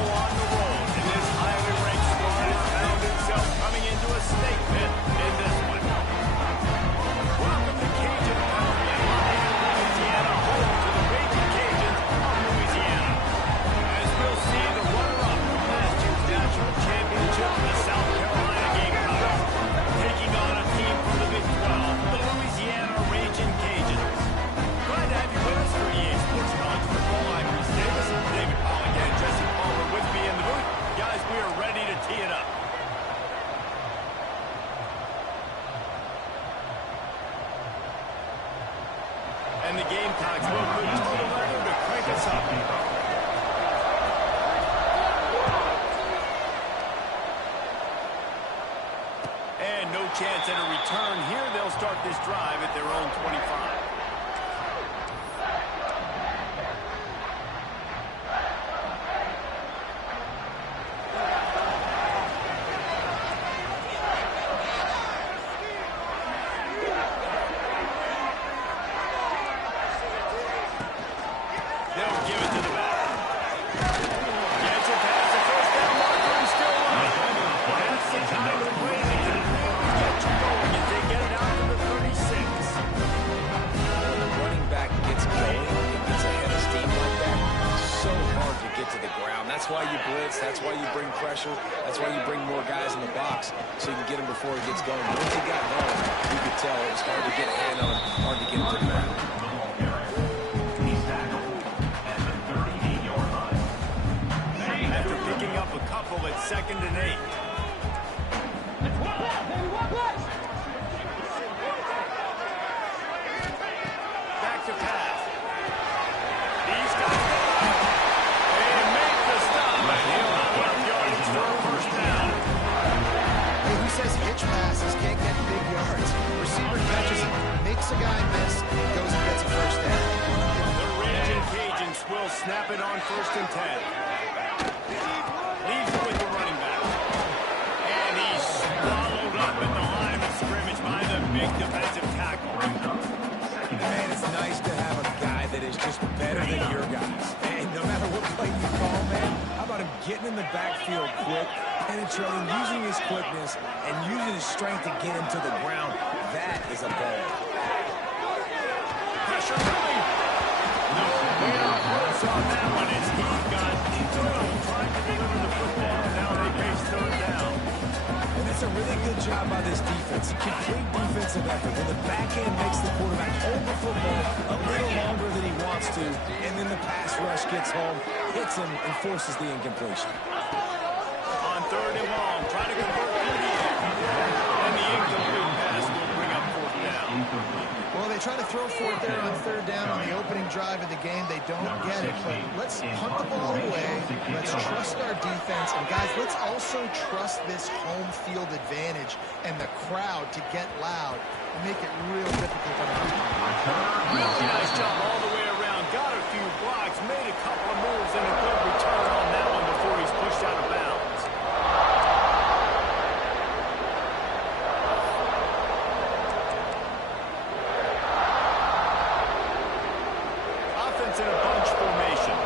on the road, and this highly ranked squad has found itself coming into a snake pit in this one. Welcome to Cajun Country, live in Louisiana, home to the Raging Cajuns of Louisiana. As we'll see the runner-up from last year's national championship, the South Carolina Gamecocks, taking on a team from the Big 12, the Louisiana Raging Cajuns. Glad to have you with us for EA Sports College Football. I'm Chris Davis, David Paul again, Jesse Palmer with me in the booth. Guys, we are ready to tee it up. And the Gamecocks will put total letter to crank us up. And no chance at a return here. They'll start this drive at their own 25. They'll give it to the back. Gets it past the first down marker and still on. That's the kind of way they can really get you going if they get it out to the 36. When the running back gets going and gets ahead of steam like that, it's so hard to get to the ground. That's why you blitz. That's why you bring pressure. That's why you bring more guys in the box so you can get him before he gets going. Once he got going, you could tell it was hard to get a hand on him, hard to get him to the ground. After picking up a couple at 2nd and 8. Back to pass. These guys, they make the stop. He'll have enough yardage for a first down. Hey, who says hitch passes can't get big yards? Receiver catches it, makes a guy miss, and goes and gets a first down. The Raging Cajuns will snap it on 1st and 10. Leaves it with the running back. And he's swallowed up at the line of scrimmage by the big defensive tackle. Man, it's nice to have a guy that is just better than your guys. And no matter what play you call, man, how about him getting in the backfield quick, penetrating, using his quickness, and using his strength to get him to the ground. That is a ball. Pressure coming. No way out close on that one as he got through trying to deliver the football, and now they face 3rd down. And that's a really good job by this defense. Complete defensive effort. When the back end makes the quarterback hold the football a little longer than he wants to, and then the pass rush gets home, hits him, and forces the incompletion. On 3rd and long, trying to convert through the air. And the incomplete pass will bring up 4th down. Well, they try to throw for it there on 3rd down on the opening drive of the game. They don't get it, but let's punt the ball away. Let's trust our defense. And, guys, let's also trust this home field advantage and the crowd to get loud and make it real difficult on the Really nice job all the way around. Got a few blocks, made a couple of moves, and a good return on that one before he's pushed out of bounds. Offense in a bunch formation.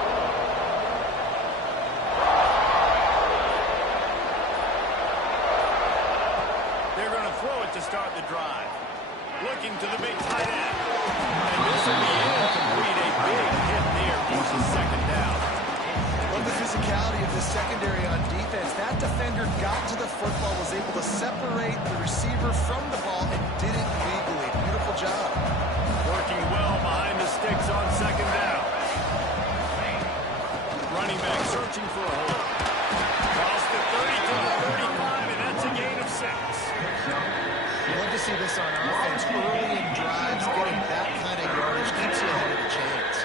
They're going to throw it to start the drive. Looking to the big tight end. And this will be incomplete. A big hit there. Forces 2nd down. Love the physicality of the secondary on defense. That defender got to the football, was able to separate the receiver from the ball, and did it legally. Beautiful job. Working well behind the sticks on 2nd down. Running back searching for a hole. Cross the 30 to the 35, and that's a gain of 6. Love to see this on offense. Early in drives, getting that kind of yardage keeps you ahead of the chains.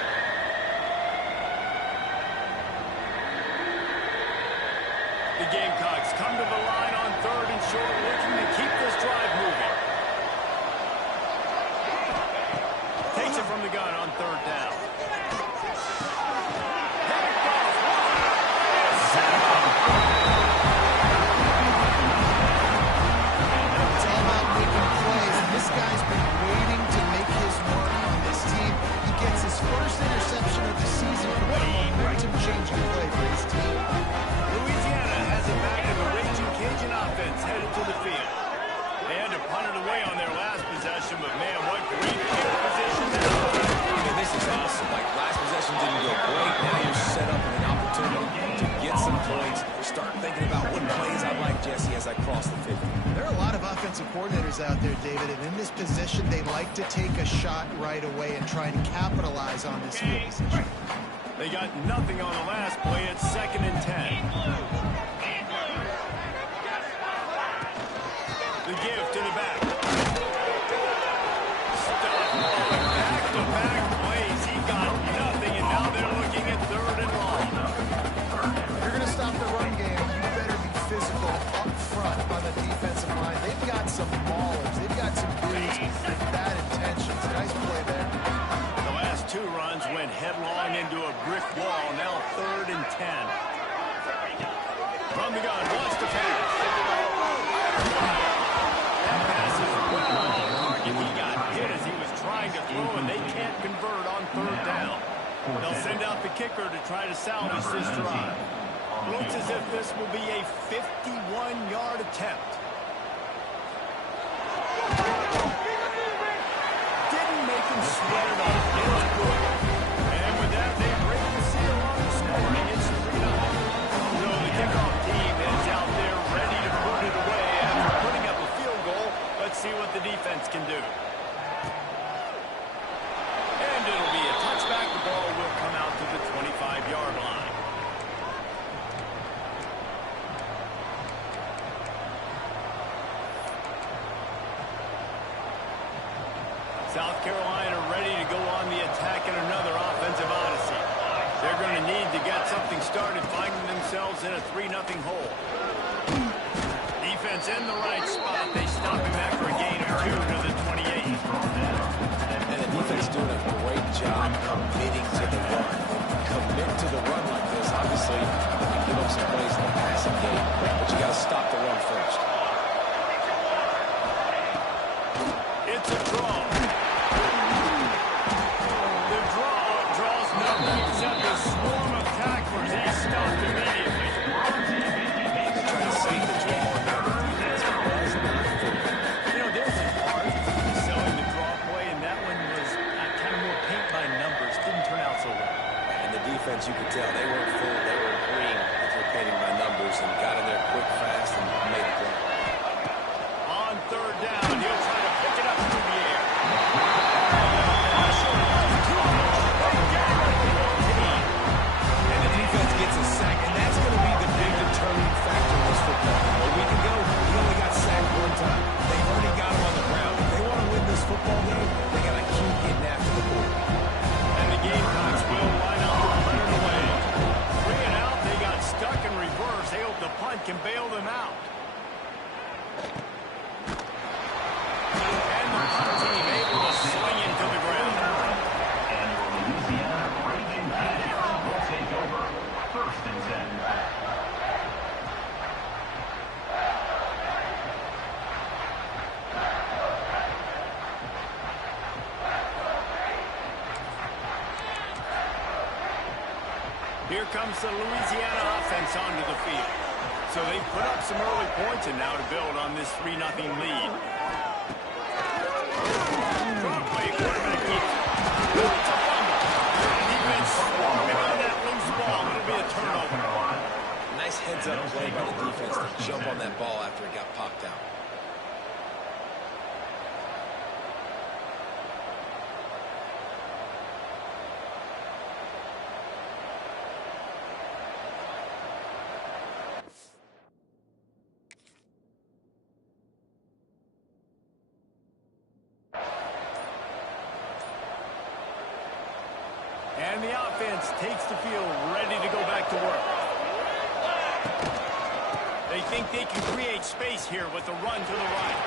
The Gamecocks come to the line on 3rd and short, looking to keep this drive moving. Takes it from the gun on 3rd down. There it goes. Set him up. It's all about making plays, and this guy's been waiting to make his mark on this team. He gets his first interception of the season. What a momentum-changing play for his team. that cross the 50. There are a lot of offensive coordinators out there, David, and in this position, they like to take a shot right away and try and capitalize on this field position. They got nothing on the last play. It's 2nd and 10. The give to the back. Back-to-back plays. He got nothing, and now they're looking at 3rd and long. If you're going to stop the run game, you better be physical up front on the defensive line. They've got some ballers. They've got some dudes with bad intentions. Nice play there. The last 2 runs went headlong into a brick wall. Now 3rd and 10. From the gun, wants to pass. That pass is well on target. He got hit as he was trying to throw, and they can't convert on 3rd down. They'll send out the kicker to try to salvage this drive. Looks as if this will be a 51-yard attempt. Didn't make him sweat it off. It's good. And with that, they break the seal on the scoring. It's 3-0. So the kickoff team is out there ready to put it away after putting up a field goal. Let's see what the defense can do. And it'll be a touchback. The ball will come out to the 25-yard line. South Carolina ready to go on the attack in another offensive odyssey. They're going to need to get something started, finding themselves in a 3-0 hole. Defense in the right spot. They stop him after a gain of 2 to the 28. And the defense doing a great job committing to the run. Commit to the run like this. Obviously, you can give up some plays in the passing game, but you got to stop the run first. It's a draw. The draw draws nothing except a swarm of tacklers. He's stopped immediately. They try to save the draw, and now the defense was not full. You know, there's some art to selling the draw play, and that one was kind of more paint by numbers. Didn't turn out so well. And the defense, you could tell, they weren't full. They were agreeing that they're painting by numbers and got in there quick, fast, and made a play. On 3rd down, he'll try to pick it up through the air. And the defense gets a sack, and that's going to be the big determining factor in this football. A week ago, he only got sacked 1 time. They've already got him on the ground. If they want to win this football game, they got to keep getting after the ball. And the Gamecocks will line up to clear it away. 3 and out, they got stuck in reverse. They hope the punt can bail them out. And the punt team able to swing into the ground. And Louisiana Raging Cajun will take over. 1st and 10. Here comes the Louisiana offense onto the field. So they put up some early points and now to build on this 3-0 lead. Drop play, quarterback keeps it. It's a fumble. Defense swarming on that loose ball. It'll be a turnover. Nice heads-up play by the defense to jump on that ball after it got popped out. And the offense takes the field, ready to go back to work. They think they can create space here with the run to the right.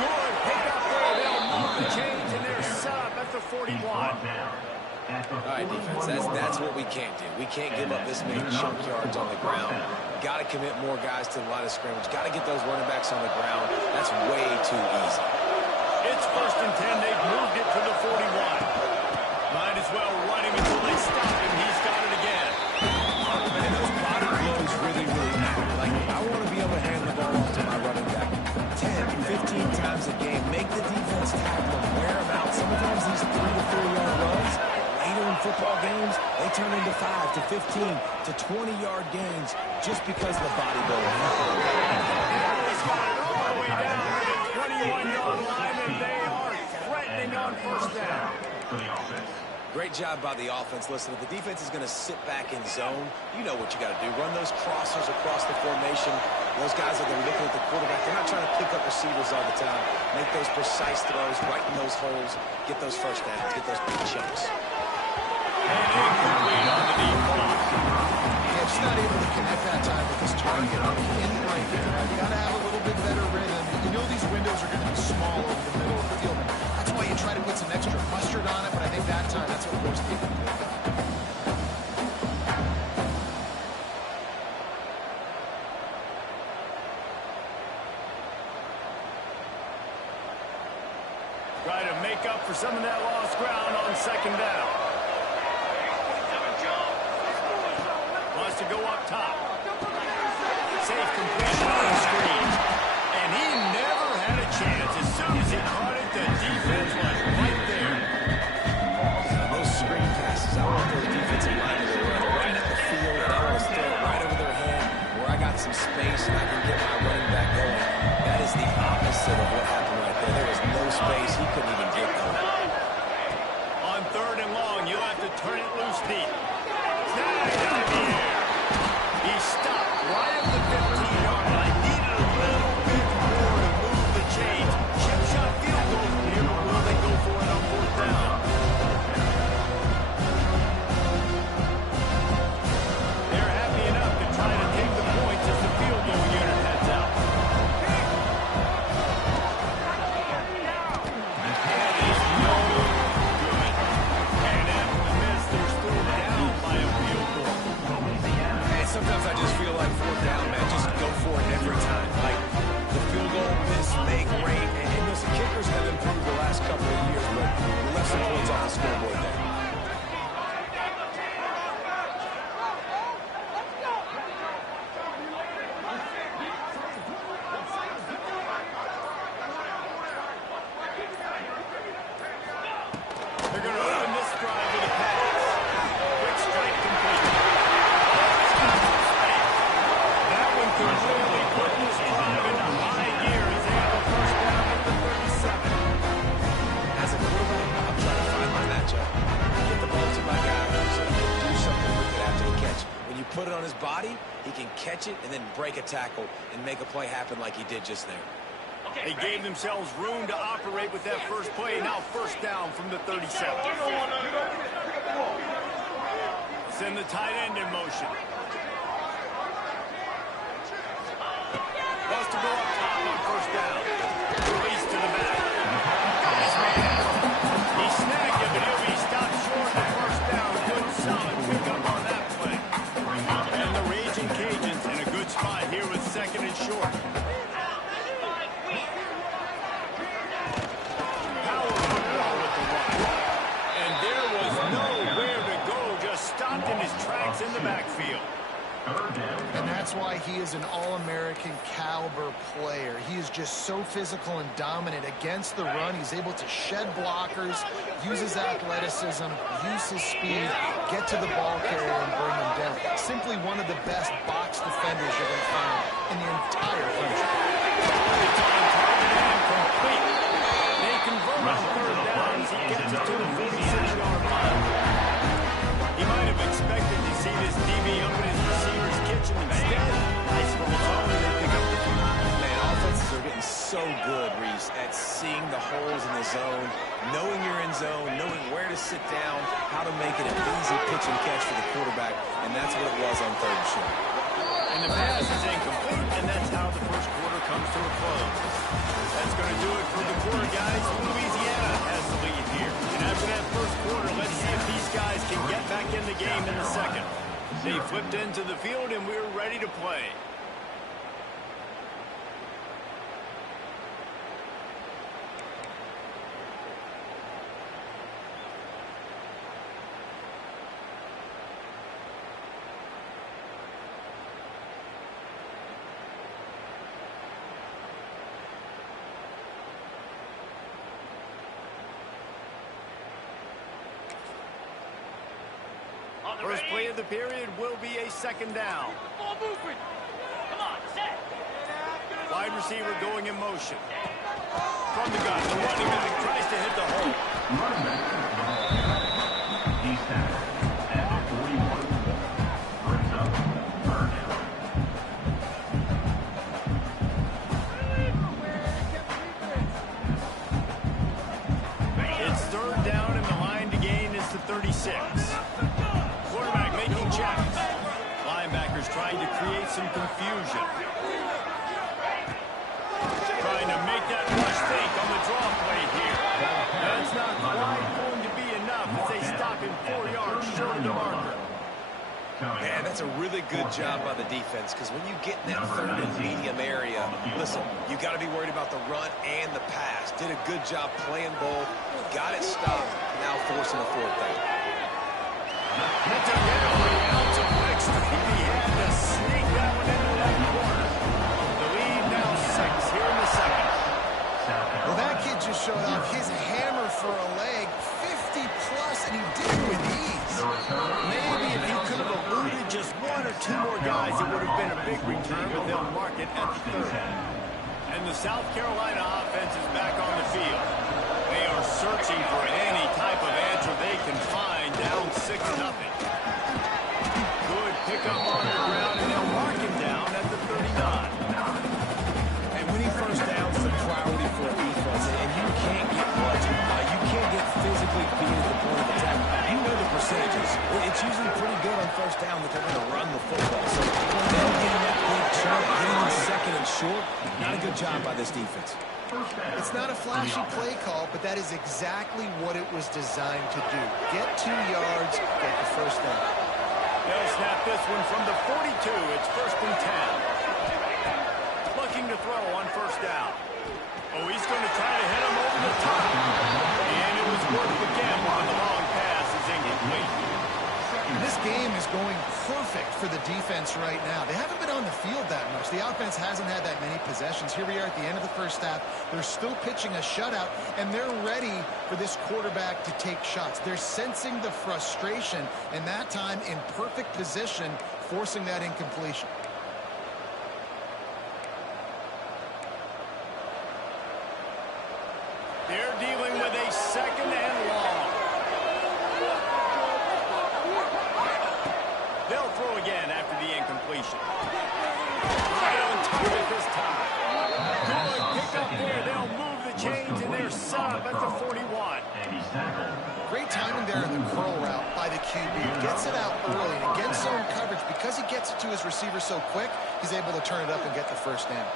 Good pickup there. They'll move the chains, and they're set up at the 41. All right, defense, that's what we can't do. We can't give up this many chunk yards on the ground. Got to commit more guys to the line of scrimmage. Got to get those running backs on the ground. That's way too easy. It's 1st and 10. They've moved it to the 41. Might as well run him until they stop him. He's got it again. And those body blows really, really matter. Like, I want to be able to hand the ball off to my running back 10, 15 times a game. Make the defense tackle him, wear him out. Sometimes these 3 to 4 yard runs, later in football games, they turn into 5 to 15 to 20-yard gains just because of the bodybuilding. He's got it all the way down to the 21-yard line, and they are threatening on first down. For the offense. Great job by the offense. Listen, if the defense is going to sit back in zone, you know what you got to do. Run those crossers across the formation. Those guys are going to be looking at the quarterback. They're not trying to pick up receivers all the time. Make those precise throws, right in those holes. Get those first downs. Get those big chunks. And incomplete on the deep ball. Yeah, just not able to connect that time with his target in right there. You got to have a little bit better rhythm. You know these windows are going to be small over the middle of the field. That's why you try to put some extra mustard on it, but I think that time that's what forced people to do. Try to make up for some of that lost ground on second down. Wants to go up top. Safe completion on the screen. And he never had a chance. As soon as he caught it, the defense was right there. Those screen passes, I want those defensive linemen to run right at the field, and I want to throw it right over their head where I got some space and I can get my running back going. That is the opposite of what happened right there. There was no space. He couldn't even get going. On third and long, you'll have to turn it loose deep. Snagged out of the air. He stopped right at the 15-yard line. Needed a little bit more to move the chains. Chip shot field goal from here, but will they go for it on fourth down? They're happy enough to try to take the points as the field goal unit heads out. That is no good. And after the miss, they're still down by a field goal. And sometimes I just feel like fourth down, man, just go for it every time. Like the field goal miss, make rate, and listen, kickers have improved the last couple of years, but we left some points off the scoreboard there. They're going to open this drive with a pass. Quick strike complete. That one could really put this drive into high gear as they have a first down at the 37. As a quarterback, I'm trying to find my matchup. Get the ball to my guy so he can do something with it after the catch. When you put it on his body, he can catch it and then break a tackle and make a play happen like he did just there. They gave themselves room to operate with that first play. Now first down from the 37. Send the tight end in motion. Wants to go up top on first down. Release to the back. He snagged it, but he'll be stopped short of the first down. Good solid pickup on that play. And the Raging Cajuns in a good spot here with second and short. Power football with the run. And there was nowhere to go, just stopped in his tracks in the backfield. And that's why he is an all-American caliber player. He is just so physical and dominant against the run. He's able to shed blockers, use his athleticism, use his speed, get to the ball carrier and bring him down. Simply one of the best box defenders you're going to find in the entire country. It's on target and complete. They convert on third down as he gets it to the 46-yard line. He might have expected to see this DB up in his receiver's kitchen. Instead, nice little zone, and they pick up the kick. Man, offenses are getting so good, Reese, at seeing the holes in the zone, knowing you're in zone, knowing where to sit down, how to make it an easy pitch and catch for the quarterback, and that's what it was on third and short. And the pass is incomplete, and that's how the first quarter comes to a close. That's going to do it for the quarter, guys. Louisiana has the lead here. And after that first quarter, let's see if these guys can get back in the game in the second. They flipped into the field, and we're ready to play. First play of the period will be a second down. Wide receiver going in motion. From the gun, the running back tries to hit the hole. Running back. He's tackled at the 41. Brings up third down. It's third down, and the line to gain is to 36. Quarterback making checks. Linebackers trying to create some confusion. Trying to make that rush fake on the draw play here. That's not quite going to be enough as they stop him 4 yards short of the marker. Man, that's a really good job by the defense, because when you get in that third and medium area, listen, you got to be worried about the run and the pass. Did a good job playing both, got it stopped, now forcing a fourth down. He took every ounce of extra he had to sneak that one into that corner. The lead now 6 here in the second. Well, that kid just showed off his hammer for a leg, 50-plus, and he did it with ease. Maybe if he could have eluded just 1 or 2 more guys, it would have been a big return, but they'll mark it at the 30. And the South Carolina offense is back on the field. They are searching for any type of answer they can find, down 6-0. Good pickup on the ground, and they'll mark him down at the 39. And winning first downs is a priority for a defense, and you can't get bludgeoned. You can't get physically beat at the point of attack. You know the percentages. It's usually pretty good on first down that they're going to run the football. So them getting that big chunk, getting in second and short, not a good job by this defense. It's not a flashy play call, but that is exactly what it was designed to do. Get 2 yards, get the first down. They'll snap this one from the 42. It's first and 10. Looking to throw on first down. Oh, he's going to try to hit him over the top. And it was worth the gamble, and the long pass is incomplete. This game is going perfect for the defense right now. They haven't been on the field that much. The offense hasn't had that many possessions. Here we are at the end of the first half. They're still pitching a shutout, and they're ready for this quarterback to take shots. They're sensing the frustration, and that time in perfect position, forcing that incompletion. They're dealing with a second and long. They'll throw again after the incompletion. Right on target this time. Good pick up there. They'll move the chains, and they're set up at the 41. Great timing there in the curl route by the QB. Gets it out early, and against zone coverage, because he gets it to his receiver so quick, he's able to turn it up and get the first down.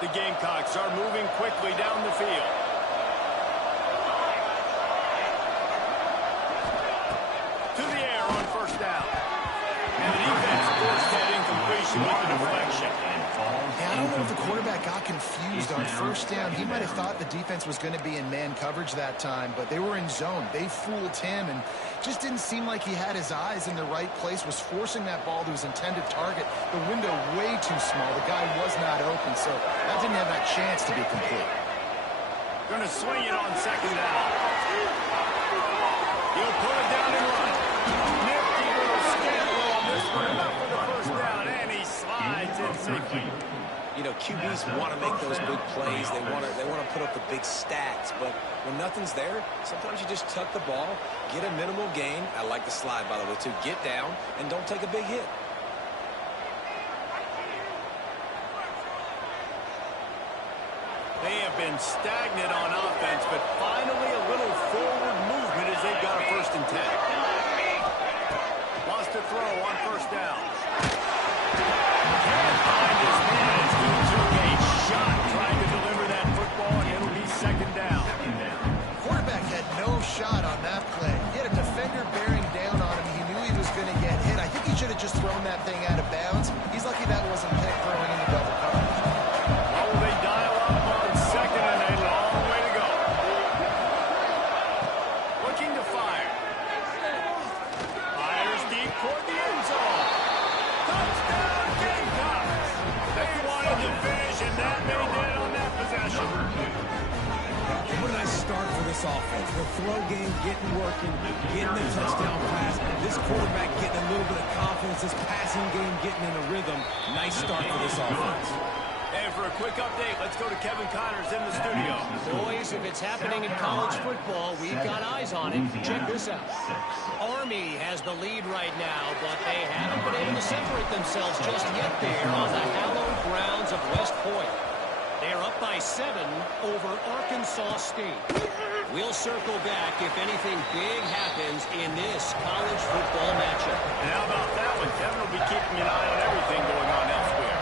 The Gamecocks are moving quickly down the field. To the air on first down. And the defense forced that incompletion with the deflection. Yeah, I don't know if the quarterback got confused on first down. He might have thought the defense was going to be in man coverage that time, but they were in zone. They fooled him and just didn't seem like he had his eyes in the right place, was forcing that ball to his intended target. The window way too small. The guy was not open, so that didn't have that chance to be complete. Going to swing it on second down. He'll pull it down and run. Nifty little scandal on this one. Enough for the first down, and he slides in safely. You know, QBs want to make those big plays. They want to put up the big stats. But when nothing's there, sometimes you just tuck the ball, get a minimal gain. I like the slide, by the way, too. Get down and don't take a big hit. They have been stagnant on offense, but finally a little forward movement as they've got a first and 10. Lost a throw on first down. Can't find his man as he took a shot trying to deliver that football, and it'll be second down. Quarterback had no shot on that play. He had a defender bearing down on him. He knew he was going to get hit. I think he should have just thrown that thing out of bounds. He's lucky that wasn't picked throwing into double coverage. Oh, they dial up on second and a long this offense. The throw game getting working, getting the touchdown pass. This quarterback getting a little bit of confidence. This passing game getting in a rhythm. Nice start for this offense. And for a quick update, let's go to Kevin Connors in the studio. Boys, if it's happening in college football, we've got eyes on it. Check this out. Army has the lead right now, but they haven't been able to separate themselves just yet there on the hallowed grounds of West Point. They're up by 7 over Arkansas State. We'll circle back if anything big happens in this college football matchup. And how about that one? Kevin will be keeping an eye on everything going on elsewhere.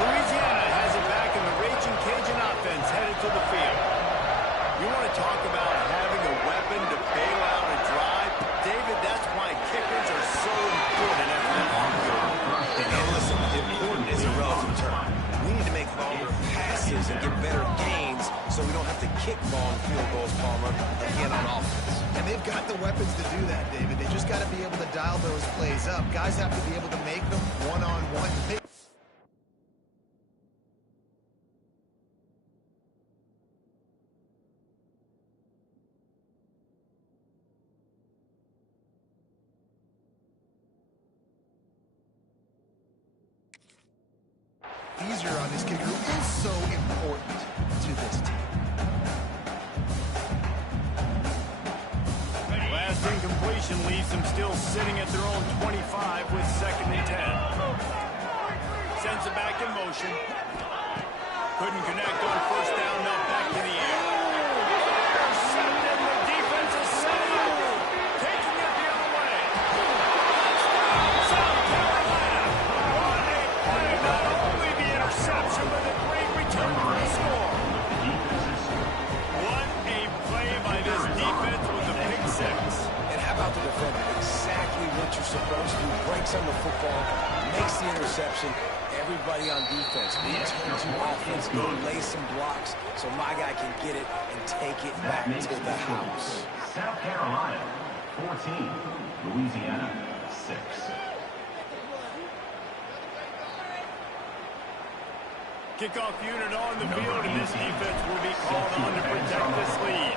Louisiana has it back in the Raging Cajun offense headed to the field. You want to talk about having a weapon to bail out a drive? David, that's why kickers are so important in NFL. And listen, important is a relative term. We need to make longer passes and get better gains so we don't have to kick long field goals, Palmer, again on offense. And they've got the weapons to do that, David. They just got to be able to dial those plays up. Guys have to be able to make them one-on-one. Easier on this kicker is so important to this team. Last incompletion leaves them still sitting at their own 25 with 2nd and 10. Sends it back in motion. Couldn't connect on 1st down, now back to the air. Intercepted, the defense is safe. Taking it the other way. Touchdown, South Carolina. What a play. Not only the interception, but a great return for the score. What a play by this defense with the pick 6. And how about the defender? Exactly what you're supposed to do. Breaks on the football, makes the interception. Everybody on defense, we turn to offense, go lay some blocks so my guy can get it and take it back to the house. South Carolina, 14. Louisiana, 6. Kickoff unit on the field, and this defense will be called on to protect this lead.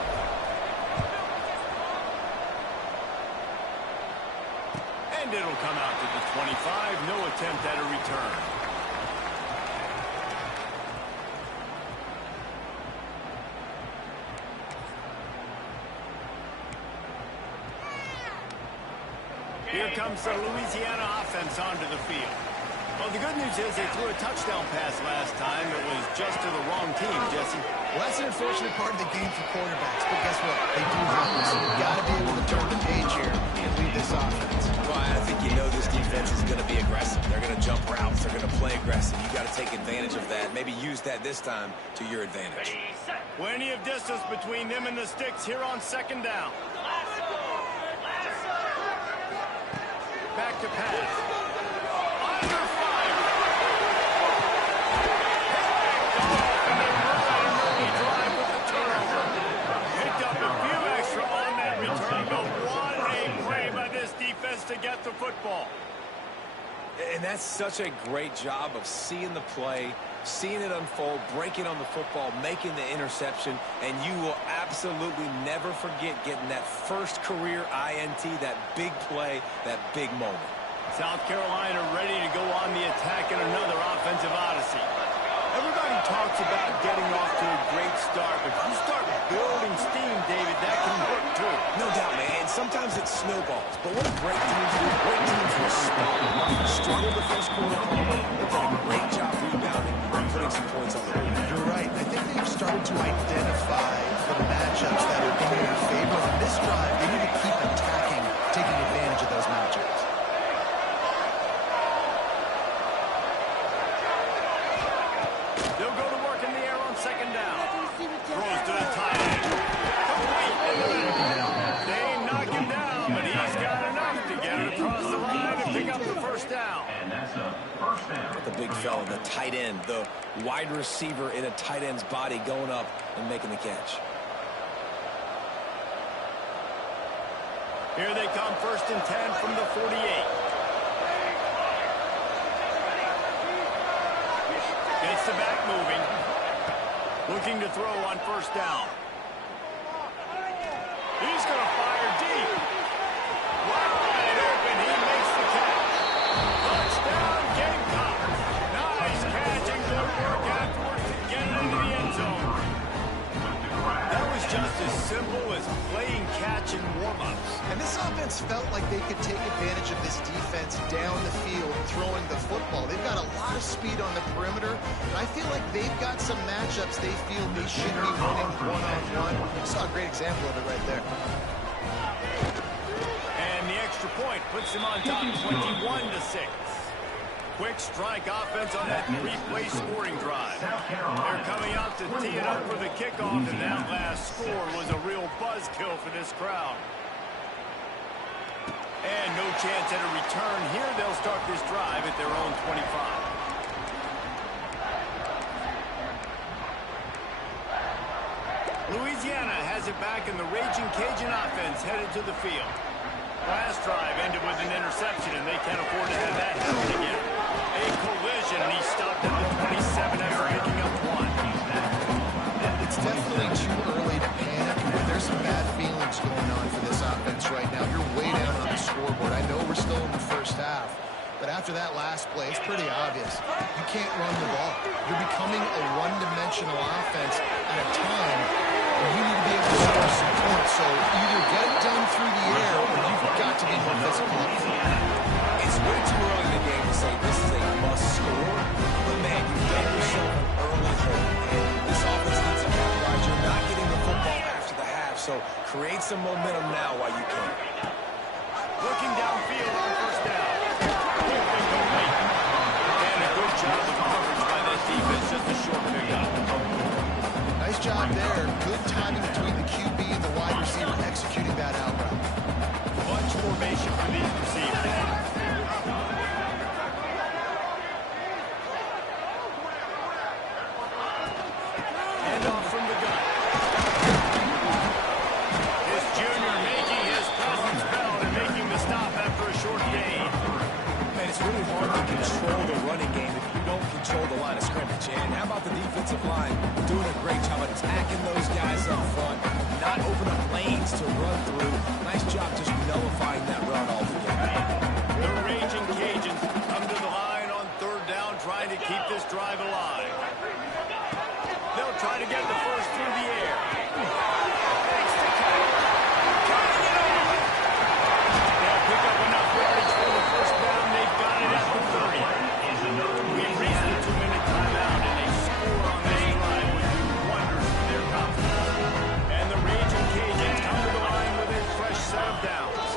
And it'll come out to the 25. No attempt at a return. Here comes the Louisiana offense onto the field. Well, the good news is they threw a touchdown pass last time. It was just to the wrong team, Jesse. Well, that's an unfortunate part of the game for quarterbacks, but guess what? They do have this. You've got to be able to turn the page here and lead this offense. Well, I think you know this defense is going to be aggressive. They're going to jump routes. They're going to play aggressive. You got to take advantage of that. Maybe use that this time to your advantage. Plenty of distance between them and the sticks here on 2nd down. Back to pass. Under 5. Drive with the turnover. Picked up a few extra on that return, but what a play by this defense to get the football. And that's such a great job of seeing the play, seeing it unfold, breaking on the football, making the interception, and you will absolutely never forget getting that first career INT, that big play, that big moment. South Carolina ready to go on the attack in another offensive odyssey. Everybody talks about getting off to a great start, but if you start building steam, David, that can work too. No doubt, man. Sometimes it snowballs, but what great teams do, great teams respond. Struggled the first quarter, but did a great job rebounding and putting some points on the board. You're right. I think they've started to identify the matchups that are in their favor. On this drive, they need to keep attacking, taking advantage of those matchups. They'll go to work in the air on 2nd down. Throws to the tight end. They knock him down, but he's got enough to get it across the line and pick up the 1st down. And that's a 1st down. The big fella, the tight end, the wide receiver in a tight end's body going up and making the catch. Here they come, 1st and 10 from the 48. moving. Looking to throw on first down. He's going to fire deep. Wide open. He makes the catch. Touchdown, Gamecocks. Nice catch and good work afterwards to get it into the end zone. That was just as simple as playing catch and warm-ups. And this offense felt like they could take advantage of this defense down the field throwing the football. They've got a lot of speed on the perimeter, and I feel like they've got some matchups they feel they should be winning one-on-one. You saw a great example of it right there. And the extra point puts them on top 21-6. Quick strike offense on that three-play scoring drive. They're coming out to tee it up for the kickoff, and that last score was a real buzzkill for this crowd. And no chance at a return here. They'll start this drive at their own 25. Louisiana has it back, and the Raging Cajun offense headed to the field. Last drive ended with an interception, and they can't afford to have that happen again. A collision, and he stopped at the 27 after picking up one. It's definitely too early to panic, but there's some bad feelings going on for this offense right now. You're way down on the scoreboard. I know we're still in the first half, but after that last play, it's pretty obvious. You can't run the ball. You're becoming a one-dimensional offense at a time where you need to be able to score some points. So either get it done through the air, or you've got to be more physical. It's way too early in the game to say this is a must score, but man, you've done yourself an early hole, and this offense needs to capitalize. You're not getting the football after the half, so create some momentum now while you can. Looking downfield on first down. Quickly complete. And a good job of coverage by that defense, just a short pickup. Nice job there. Good timing between the QB and the wide receiver executing that out route. Bunch formation for these receivers. Handoff from the gun. This junior making his presence felt and making the stop after a short gain. Man, it's really hard to control the running game if you don't control the line of scrimmage. And how about the defensive line doing a great job of attacking those guys up front, not open up lanes to run through. Nice job just nullifying that run altogether. The Raging Cajuns come to the line on third down, trying to keep this drive alive. They'll try to get the first through the air. Makes the catch. Cutting it off. They'll pick up enough yardage for the first down. They've got it at the 30. We've reached the 2-minute timeout, and a score on this drive would do wonders for their confidence. And the Raging Cajuns come to the line with a fresh set of downs.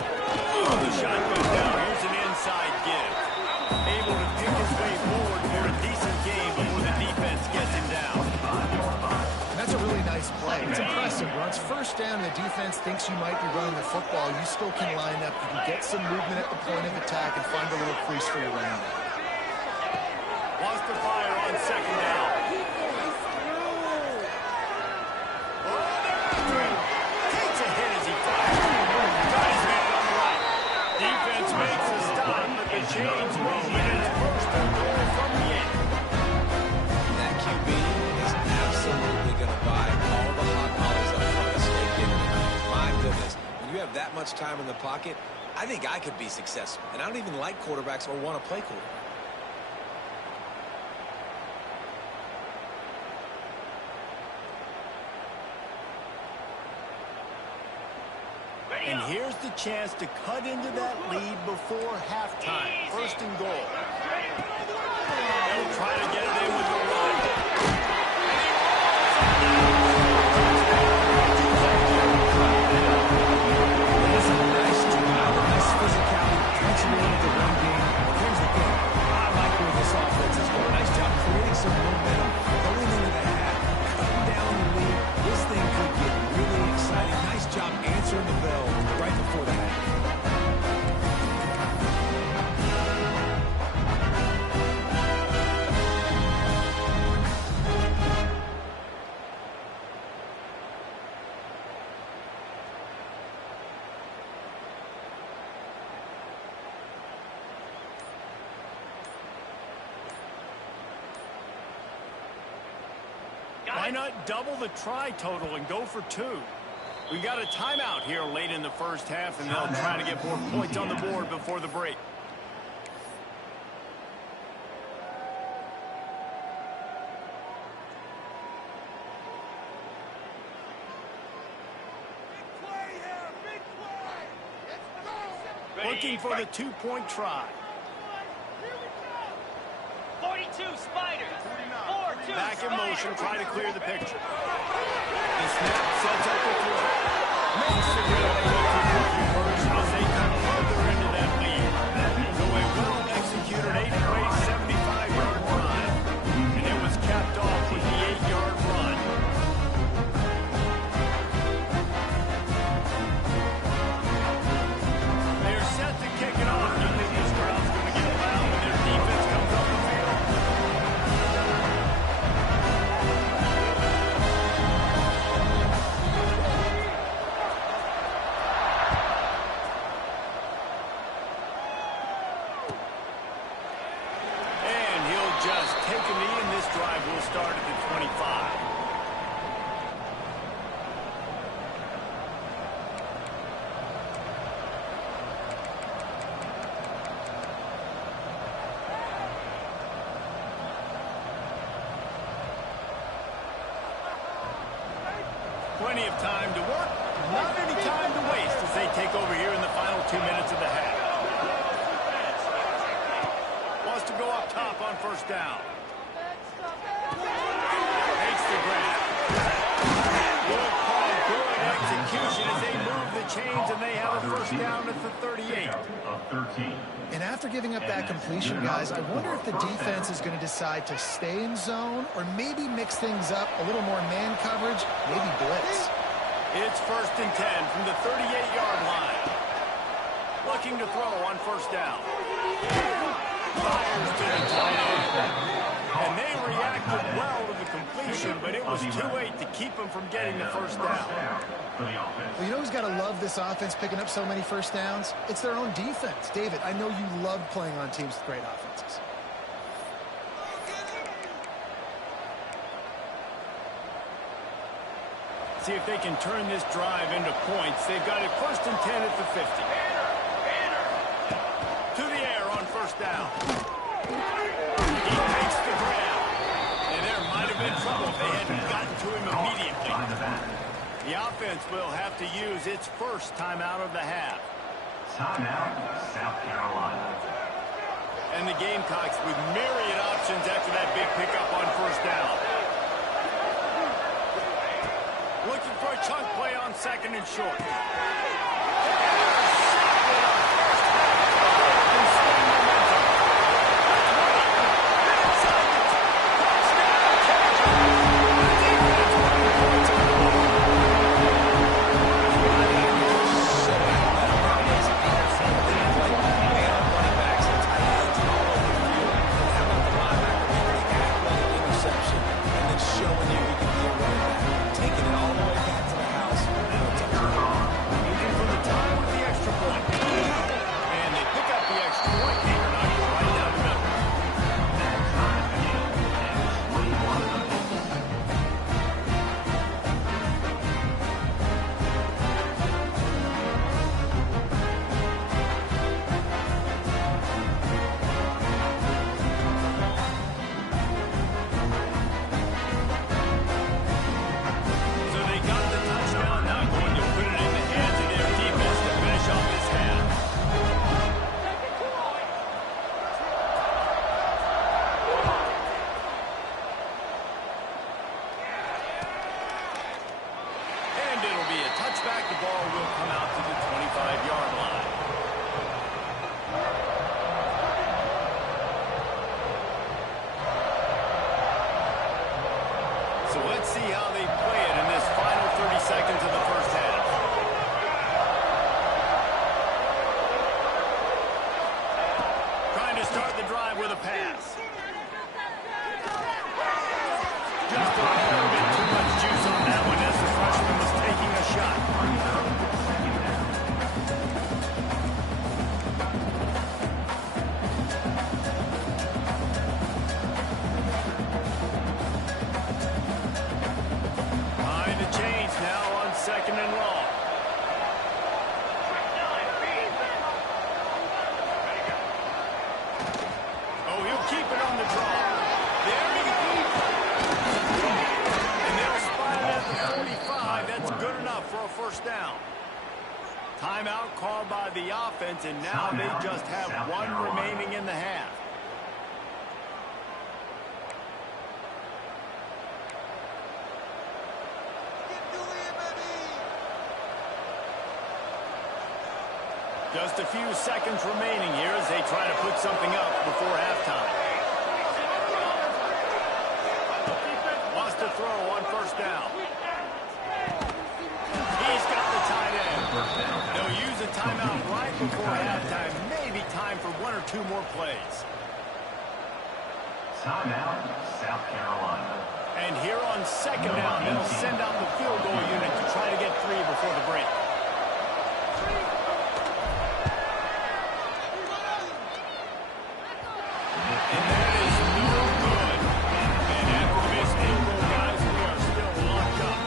Oh, the shot goes down. Here's an inside give. Able to pick his way forward for a decent game before the defense gets him down. That's a really nice play. It's impressive. Once first down, the defense thinks you might be running the football. You still can line up. You can get some movement at the point of attack and find a little crease for your running back. Wants to fire on second down. Oh, they're after him. Takes a hit as he fires. Got his man on the right. Defense makes a stop, but the chains move, and it's first and goal from the 8. That QB is absolutely going to buy all the hot dollars up front to stay getting it. My goodness, when you have that much time in the pocket, I think I could be successful. And I don't even like quarterbacks or want to play quarterback. And here's the chance to cut into that lead before halftime. First and goal. They'll try to get it in with the run. This is a nice drive, a nice physicality, potentially into the run game. Here's the thing. I like where this offense is going. Nice job creating some momentum, going into the half, cutting down the lead. This thing could get really exciting. Nice job answering the bell right before the half. Why not double the try total and go for 2? We got a timeout here late in the first half, and they'll try to get more points on the board before the break. Looking for the 2-point try. 42, Spider. 4-2, Back in motion, try to clear the picture. The snap sets up the throw. Makes the conversion as they come further into that lead. So a well-executed 8-play, 75-yard drive. And it was capped off with the 8-yard run. They're set to kick it off. You think this crowd's going to get loud when their defense comes up the field? And he'll just take a knee, and this drive will start at the 25. Plenty of time to work, not any time to waste as they take over here in the final 2 minutes of the half. Wants to go up top on first down. Makes the grab. Good call, good execution as they move the chains, and they have a first down at the 38. Of 13. And after giving up that completion, guys, I wonder if the defense is going to decide to stay in zone or maybe mix things up, a little more man coverage, maybe blitz. It's 1st and 10 from the 38-yard line. Looking to throw on first down. Fires to the tight end. And they reacted well to the completion, but it was too late to keep them from getting the first down. Well, you know who's got to love this offense picking up so many first downs? It's their own defense. David, I know you love playing on teams with great offenses. See if they can turn this drive into points. They've got it 1st and 10 at the 50. To the air on first down. He makes the grab. And there might have been trouble if they hadn't gotten to him immediately. The offense will have to use its first timeout of the half. Timeout, South Carolina. And the Gamecocks with myriad options after that big pickup on first down. Looking for a chunk play on 2nd and short. touchback, the ball will come out to the 25-yard line. So let's see how they play it in this final 30 seconds of the first half. Trying to start the drive with a pass. Just a little bit too much juice on that one as the freshman was taking a shot. Timeout called by the offense, and now they just have one remaining in the half. Just a few seconds remaining here as they try to put something up before halftime. Wants to throw on first down. He's got the tight end. They'll use a timeout right before halftime. Maybe time for one or two more plays. Timeout, South Carolina. And here on second down, they'll send out the field goal unit to try to get 3 before the break. And that is no good. And after the missed field goal, guys, we are still locked up.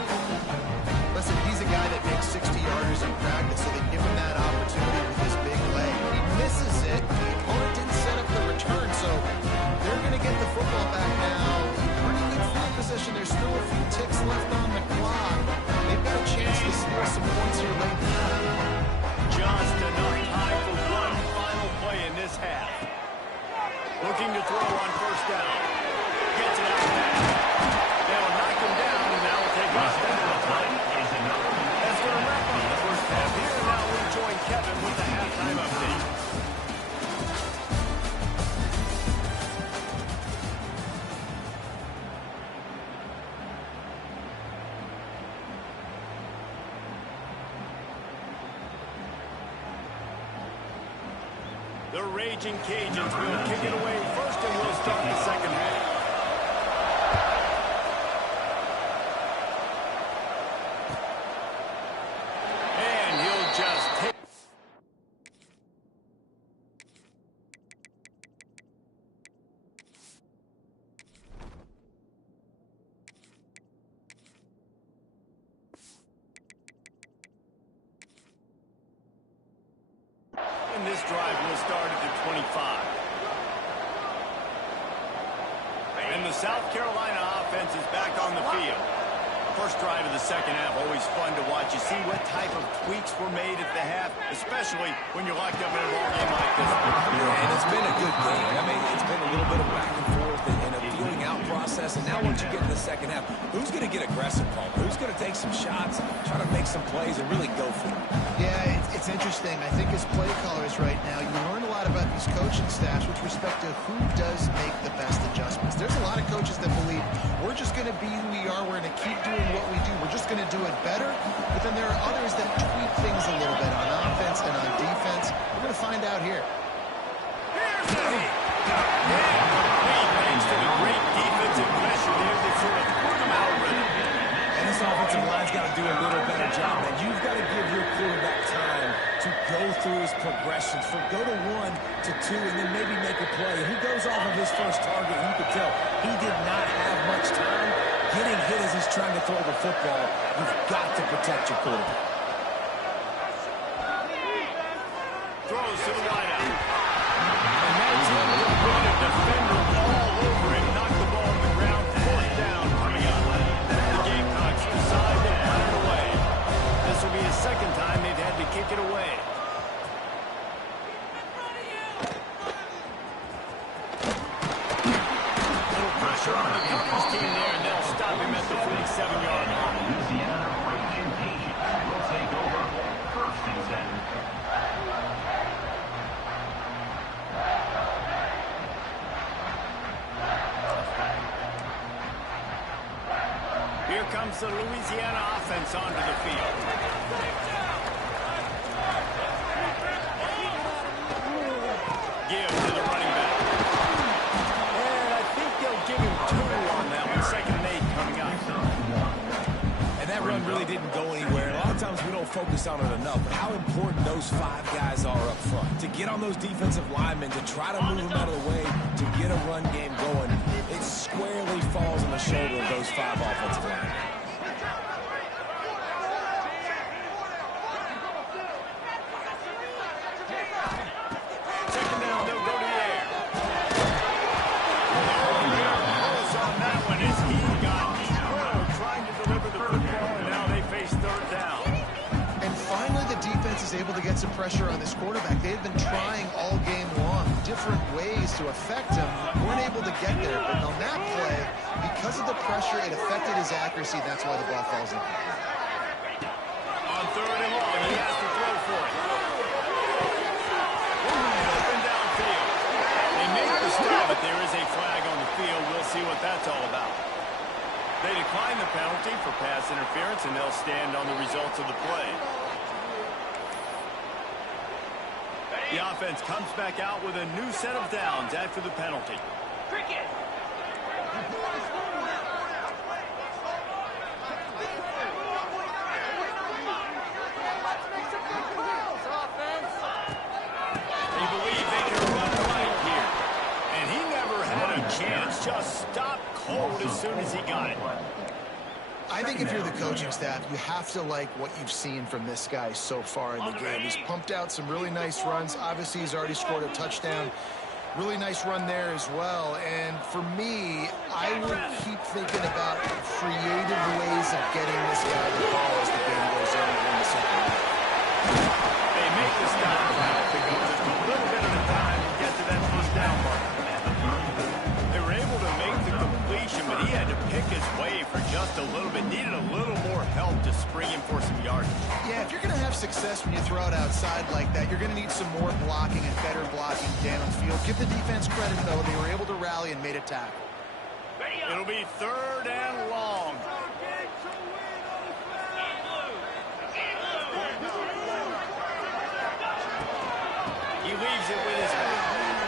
Listen, he's a guy that makes 60-yarders in practice, so they give him that opportunity with this big leg. He misses it. The opponent didn't set up the return, so they're going to get the football back now. Pretty good field position. There's still a few ticks left on the clock. They've got a chance to steal some points here late. Just enough time for one final play in this half. Looking to throw on first down. Gets it out now. They'll knock him down, and that will take us down to the time. That's going to wrap up the first half. Here now we join Kevin with the halftime update. The Raging Cajuns will kick it away first, and we'll start the second half. And he'll just take... And this drive will start at the 25. And the South Carolina offense is back on the field. First drive of the second half, always fun to watch. You see what type of tweaks were made at the half, especially when you're locked up in a ball game like this. Yeah, and it's been a good game. I mean, it's been a little bit of back and forth and a feeling out process. And now once you get in the second half, who's going to get aggressive, Paul? Who's going to take some shots, try to make some plays, and really go for it? Yeah, it's interesting. I think as play callers right now, you learn a lot about these coaching staffs with respect to who does make the best adjustments. There's a lot of coaches that believe we're just going to be who we are. We're going to keep doing what we do. We're just going to do it better. But then there are others that tweak things a little bit on offense and on defense. We're going to find out here. Here's the lead. Thanks to the great defensive pressure there that sort of put them out of rhythm. And this offensive line's got to do a little better job, man. You've got to give your quarterback time to go through his progressions, from go to 1 to 2, and then maybe make a play. And he goes off of his first target, and you can tell he did not have much time getting hit as he's trying to throw the football. You've got to protect your quarterback. Throws to the wideout. And that's it. With a defender all over him. Knocked the ball on the ground. Fourth down coming up. The Gamecocks decide to punt it away. This will be the second time they've had to kick it away. Little pressure on the coverage team there, and they'll stop him at the 47-yard line. Louisiana Raging Cajuns will take over first and 10. Here comes the Louisiana offense onto the field. Give to the running back. And I think they'll give him 2 on that one. Second and 8 coming up. And that run really didn't go anywhere. A lot of times we don't focus on it enough, but how important those 5 guys are up front. To get on those defensive linemen, to try to move them out of the way, to get a run game going, it squarely falls on the shoulder of those 5 offensive linemen. Second down, they'll go to the air. On that one as he got trying to deliver the football, and now they face third down. And finally, the defense is was able to get some pressure on this quarterback. They had been trying all game long different ways to affect him. Weren't able to get there. But on that play, because of the pressure, it affected his accuracy. That's why the ball falls in. On 3rd and long, he has to throw for it. Open downfield. They make the stop, but there is a flag on the field. We'll see what that's all about. They decline the penalty for pass interference, and they'll stand on the results of the play. The offense comes back out with a new set of downs after the penalty. Cricket. They believe they can run right here. And he never had a chance. Just stopped cold as soon as he got it. I think if you're the coaching staff, you have to like what you've seen from this guy so far in the game. He's pumped out some really nice runs. Obviously, he's already scored a touchdown. Really nice run there as well. And for me, I would keep thinking about creative ways of getting this guy the ball as the game goes on in the second half. They make the stop. Pick up just a little bit at a time and get to that first down mark. They were able to make the completion, but he had to pick his way for just a little bit. Needed a little more help to spring him for some yardage. Yeah, if you're going to have success when you throw it outside like that, you're going to need some more blocking and better blocking downfield. Give the defense credit, though. They were able to rally and made a tackle. It'll be 3rd and long. He leaves it with his hand.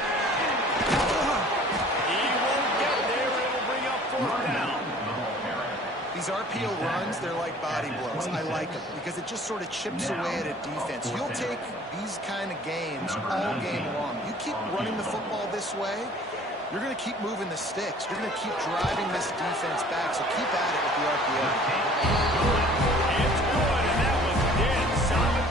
He won't get there. It'll bring up 4th down. These RPO runs, they're like body blows. I like them because it just sort of chips away at a defense. You'll take these kind of games all game long. You keep running the football this way, you're going to keep moving the sticks. You're going to keep driving this defense back, so keep at it with the RPO. It's good, and that was dead solid.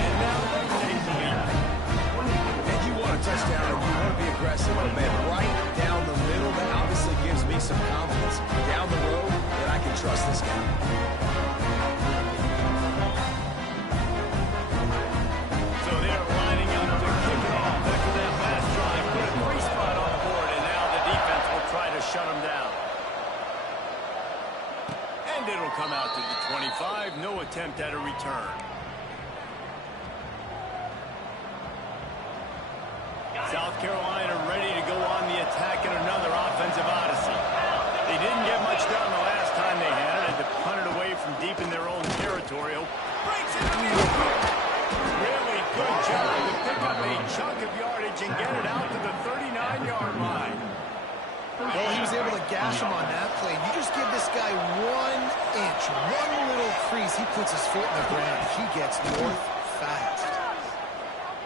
And now they take the lead. And you want a touchdown, and you want to be aggressive, but man, right down the middle, that obviously gives me some confidence down the road that I can trust this guy. So they're lining up to kick it off after that last drive. Put a 3-spot on the board, and now the defense will try to shut them down. And it'll come out to the 25. No attempt at a return. South Carolina ready to go on the attack in another offensive odyssey. They didn't get much done the last time they had it. Had to punt it away from deep in their own territory. Breaks it in the open. Really good job to pick up a chunk of yardage and get it out to the 39-yard line. Well, he was able to gash him on that play. You just give this guy 1 inch, one little crease. He puts his foot in the ground. He gets north fast.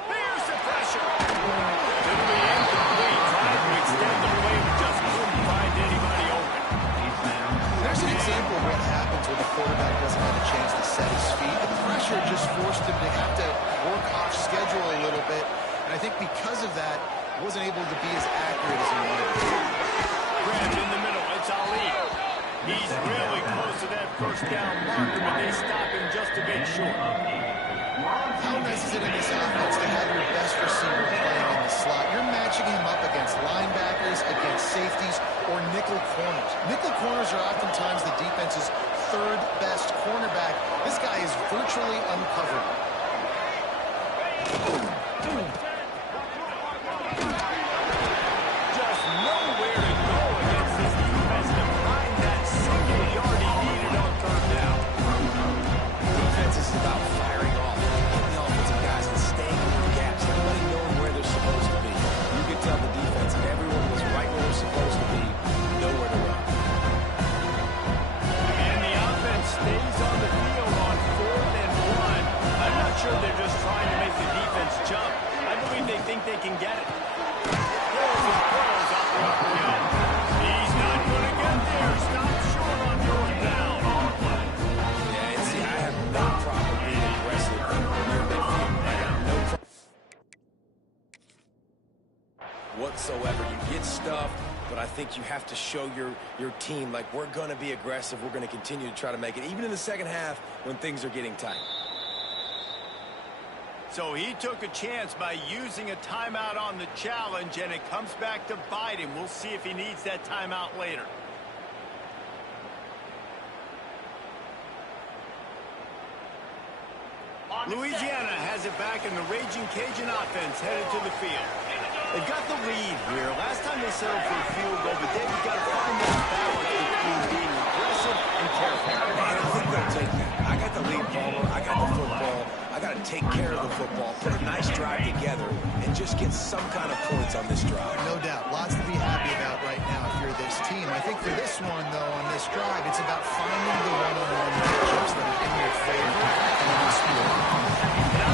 There's the pressure. It'll be incomplete. Trying to extend the play, but just couldn't find anybody open. There's an example of what happens when the quarterback doesn't have a chance to set his feet. The pressure just forced him to have to work off schedule a little bit. And I think because of that, he wasn't able to be as accurate as he wanted to be. Grabbed in the middle. It's Ali. He's really close to that first down marker, but they stop him just a bit short. How nice is it in this offense to have your best receiver playing in the slot? You're matching him up against linebackers, against safeties, or nickel corners. Nickel corners are oftentimes the defense's 3rd best cornerback. This guy is virtually uncovered. Just nowhere to go against this defense to find that single yard he needed on 3rd down. Defense is about firing off. The offensive guys and staying in the gaps. Everybody knowing where they're supposed to be. You can tell the defense, everyone was right where they're supposed to be. Nowhere to run. And the offense stays on the field on 4th and 1. I'm not sure they're just trying to make the defense jump. I believe they think they can get it. Throws and throws out the upper end. He's not going to get there. Stop short on 4th down. Yeah, and see, I have no problem being aggressive near midfield. I have no problem whatsoever. You get stuffed, but I think you have to show your team, like, we're going to be aggressive. We're going to continue to try to make it, even in the second half when things are getting tight. So he took a chance by using a timeout on the challenge, and it comes back to bite him. We'll see if he needs that timeout later. Louisiana has it back, and the Raging Cajun offense headed to the field. They've got the lead here. Last time they settled for a field goal, but then you've got to find that balance between being aggressive and careful. And I think they'll take that. I got the lead, Palmer. I got the football. I got to take care of the football, put a nice drive together, and just get some kind of points on this drive. No doubt. Lots to be happy about right now if you're this team. I think for this one, though, on this drive, it's about finding the one-on-one matchups that are in your favor and then scoring.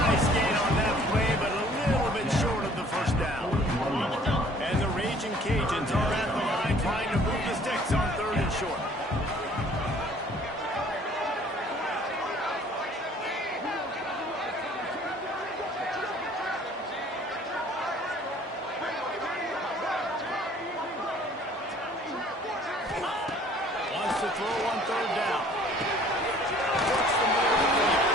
Nice gain on that play, but a little bit short of the first down. And the Raging Cajuns are at the line trying to move the sticks on 3rd and short. Wants to throw on 3rd down. What's the middle of the field?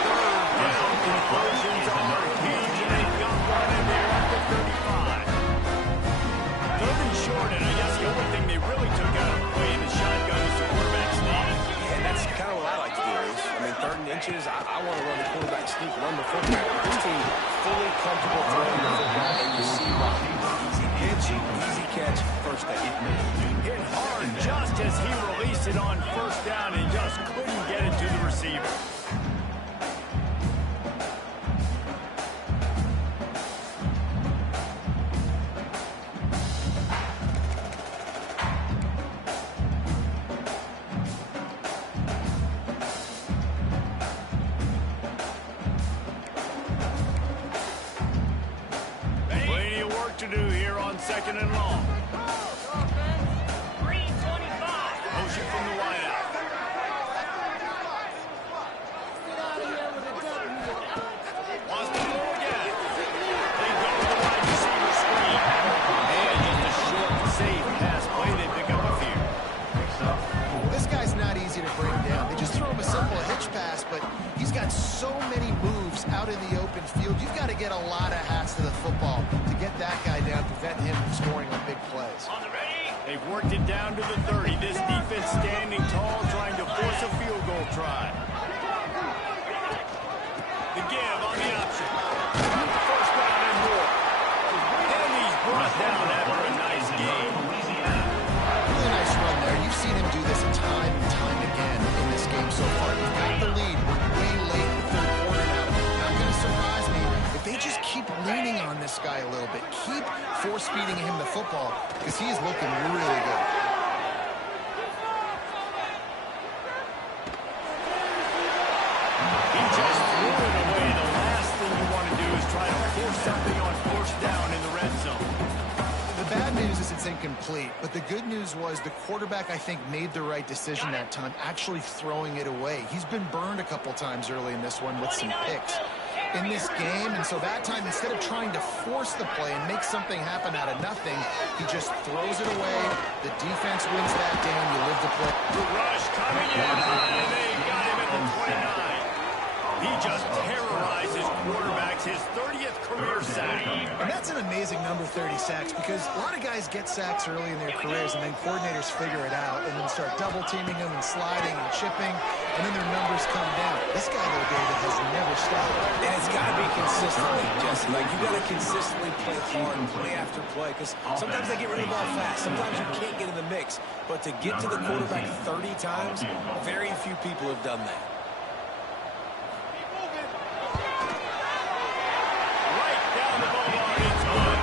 3rd down conversions are huge, and they've got one, and they're at the 35. 3rd and short, and I guess the only thing they really took out of the play in the shotgun was the quarterback sneak. Yeah, and that's kind of what I like to do, Reese. I mean, 3rd and inches, I want to run the quarterback sneak, run the football. This team fully comfortable throwing the football, and you see why. Easy pitch, easy catch, first down. Hit hard just as he released it on 1st down and just couldn't get it to the receiver. Plenty of work to do here on 2nd and long. Green 25. Motion from the wideout. Wants to throw again. They go to the wide receiver screen. And just a short, safe pass play. They pick up a few. Well, this guy's not easy to bring down. They just throw him a simple hitch pass, but he's got so many moves out in the open field. You've got to get a lot of hats to the football to get that guy down, prevent him from scoring on big plays. On the ready. They've worked it down to the 30. This defense standing tall, trying to force a field goal try. The give on the option. 1st down and more. And he's brought down after a nice game. Really nice run there. You've seen him do this time and time again in this game so far. He's got the lead. We're way late in the 3rd quarter now. Not going to surprise me if they just keep leaning on this guy a little bit. Keep force-feeding him the football because he is looking really good. He just threw it away. The last thing you want to do is try to force something on 4th down in the red zone. The bad news is it's incomplete, but the good news was the quarterback, I think, made the right decision that time, actually throwing it away. He's been burned a couple times early in this one with some picks in this game, and so that time, instead of trying to force the play and make something happen out of nothing, he just throws it away. The defense wins that down. You live to play. The rush coming in high, and they got him at the 29. He just terrorizes quarterbacks, his 30th career sack. And that's an amazing number, 30 sacks, because a lot of guys get sacks early in their careers, and then coordinators figure it out and then start double-teaming them and sliding and chipping, and then their numbers come down. This guy, though, David, has never stopped. And it's got to be consistently, Jesse. Like, you got to consistently play hard, play after play, because sometimes they get rid of the ball fast. Sometimes you can't get in the mix. But to get to the quarterback 30 times, very few people have done that. Right down the boulevard, it's good.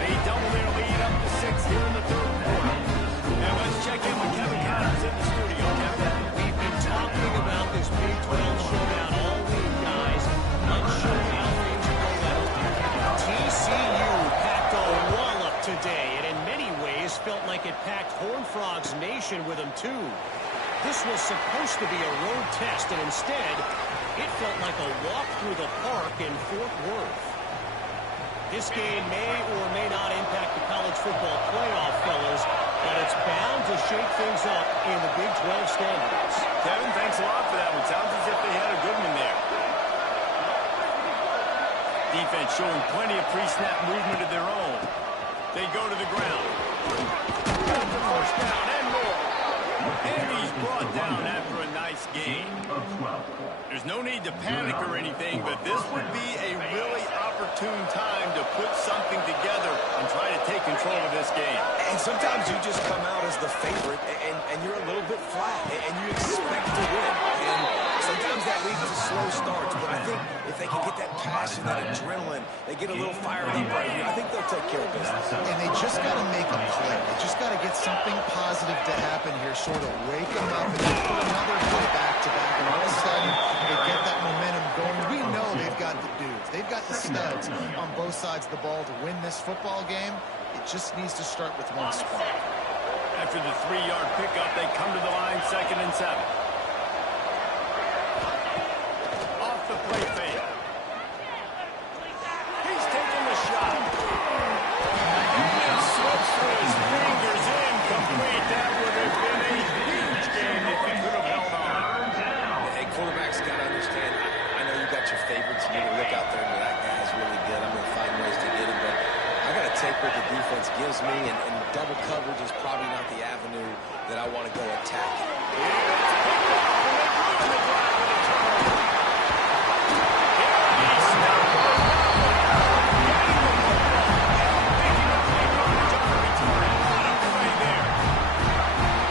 They double their lead up to 6 here in the 3rd quarter. Now let's check in with Kevin Connors in the studio. Kevin. We've been talking about this Big 12 showdown all week, guys. Let's show you how things are going. TCU packed a wallop today, and in many ways felt like it packed Horned Frogs Nation with them, too. This was supposed to be a road test, and instead, it felt like a walk through the park in Fort Worth. This game may or may not impact the college football playoff, fellas, but it's bound to shake things up in the Big 12 standings. Kevin, thanks a lot for that one. Sounds as if they had a good one there. Defense showing plenty of pre-snap movement of their own. They go to the ground. Got the first down and more. And he's brought down after a nice gain. There's no need to panic or anything, but this would be a really opportune time to put something together and try to take control of this game. And sometimes you just come out as the favorite, and you're a little bit flat, and you expect to win. And sometimes that leads to slow starts, but I think if they can get that passion, that adrenaline, they get a little fired up right here, I think they'll take care of business. And they just got to make a play. They just got to get something positive to happen here, sort of wake them up and then put another play back-to-back, and all of a sudden they get that momentum going. We know they've got the dudes. They've got the studs on both sides of the ball to win this football game. It just needs to start with one spark. After the 3-yard pickup, they come to the line, 2nd and 7. Off the play fake. He's taking the shot. And slips through his fingers, incomplete. That would have been a huge game if he could have held on. Hey, quarterbacks got to understand, I know you got your favorites. You need to look out there and that guy's really good. I'm going to find ways to get him, but I got to take what the defense gives me, and double coverage is probably not the avenue that I want to go attack.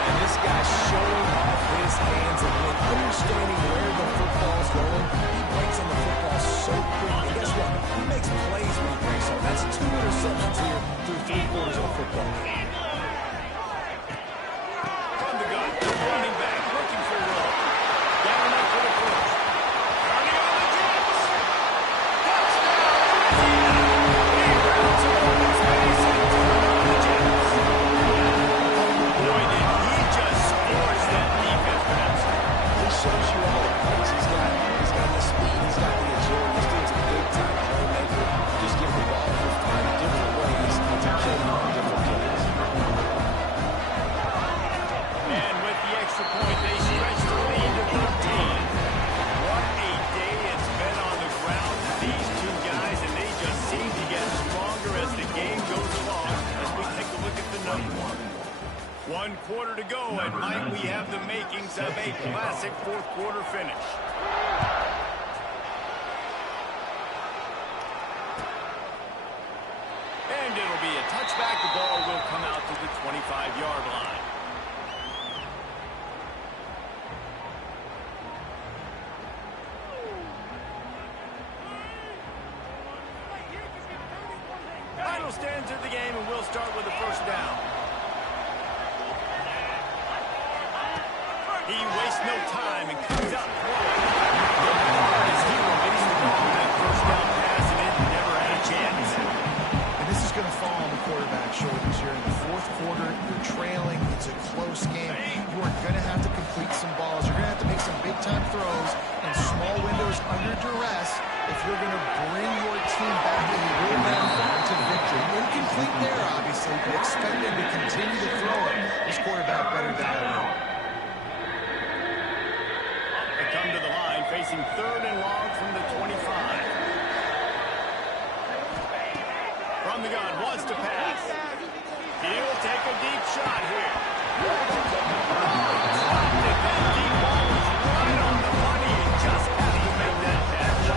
And this guy's showing off his hands and then understanding where the football's going. He breaks on the football so quick. And guess what? He makes plays when he breaks on. That's 2 interceptions here through 3 quarters of football. From the gun, running back, looking for room. Down up for the first. Turning on the jets. Touchdown! He rounds him open space and turned on the jets. Boy, did he just scorch that defense, Benson. He shows you all the points. He's got the speed. He's got the agility. This dude's a big-time playmaker. Just give the ball for 5 different ways to kill you on different plays. And with the extra point, they stretch the lead to 13. What a day it's been on the ground for these two guys, and they just seem to get stronger as the game goes along as we take a look at the numbers. 1 quarter to go, and might we have the makings of a classic 4th quarter finish. And it'll be a touchback. The ball will come out to the 25-yard line. Final stands of the game, and we'll start with the first down. He wastes no time and comes out throwing. As he released the ball on that first down pass, and it never had a chance. And this is going to fall on the quarterback's shoulders here in the 4th quarter. You're trailing. It's a close game. You are going to have to complete some balls. You're going to have to make some big-time throws in small windows under duress if you're going to bring your team back and win them to victory. Incomplete there, obviously, but expect them to continue to throw it. This quarterback better dial in. They come to the line, facing 3rd and long from the 25. From the gun, wants to pass. He'll take a deep shot here. That deep ball was right on the money and just has to make that catch.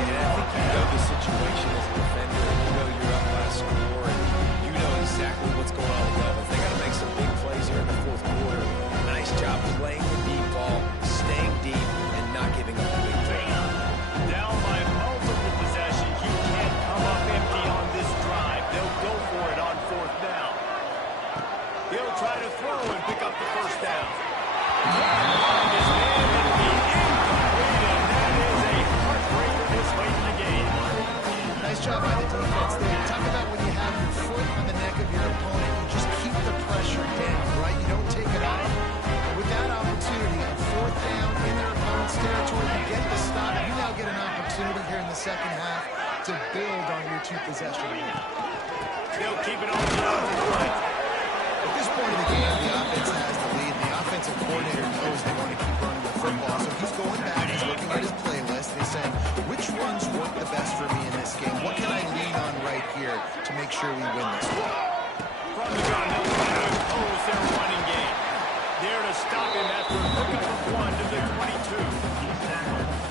And I think you know the situation as a defender, and you know you're up by a score, and you know exactly what's going on with the offense. They got to make some big plays here in the 4th quarter. Nice job playing the deep ball, staying deep, and not giving up a big play. Down by multiple possessions, you can't come up empty on this drive. They'll go for it on 4th down. He'll try to throw and pick up the first down. His man will be incomplete, and that is a heartbreaker this late in the game. Nice job by the defense there. Talk about when you have your foot on the neck of your opponent, you just keep the pressure down, right? You don't take it off. And with that opportunity, on 4th down in their opponent's territory, you get the stop. You now get an opportunity here in the 2nd half to build on your 2-possession lead. They'll keep it on the outside. At this point in the game, the offense has the lead. The offensive coordinator knows they want to keep football. So he's going back, he's looking at his playlist, and he's saying, which runs work the best for me in there to stop him after a pickup of 1 to the 22.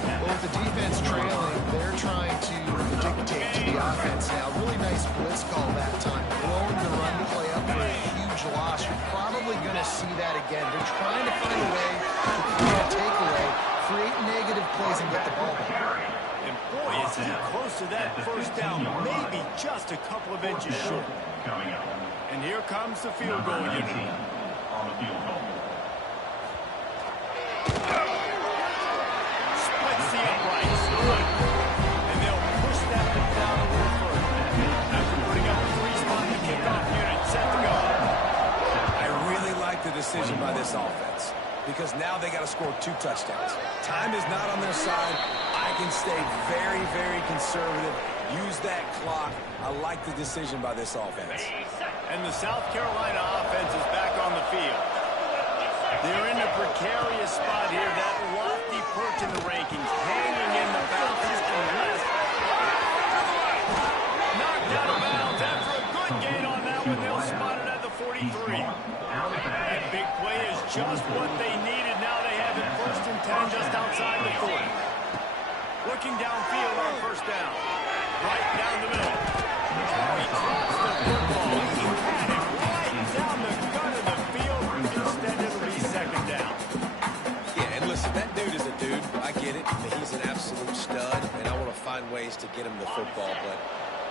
Well, with the defense trailing, they're trying to dictate to the offense now. Really nice blitz call that time. Blowing the run play up for a huge loss. You're probably going to see that again. They're trying to find a way to create a takeaway, create negative plays, and get the ball back. And boy, is he close to that first down, maybe just a couple of inches short. And here comes the field goal unit. On the field goal. Splits the uprights. And they'll push that one down a little further. After putting up a 3-spot, the kickoff unit set to go. I really like the decision by this offense because now they got to score 2 touchdowns. Time is not on their side. I can stay very, very conservative. Use that clock. I like the decision by this offense. And the South Carolina offense is back on the field. They're in a precarious spot here. That lofty perch in the rankings, hanging in the bounces unless knocked out of bounds after a good gain on that one. They'll spot it at the 43. That big play is just what they needed. Now they have it 1st and 10 just outside the 40. Looking downfield on 1st down. Right down the middle. He drops the football. He had it right down the gut of the field. Instead, it'll be 2nd down. Yeah, and listen, that dude is a dude. I get it. He's an absolute stud, and I want to find ways to get him the football, but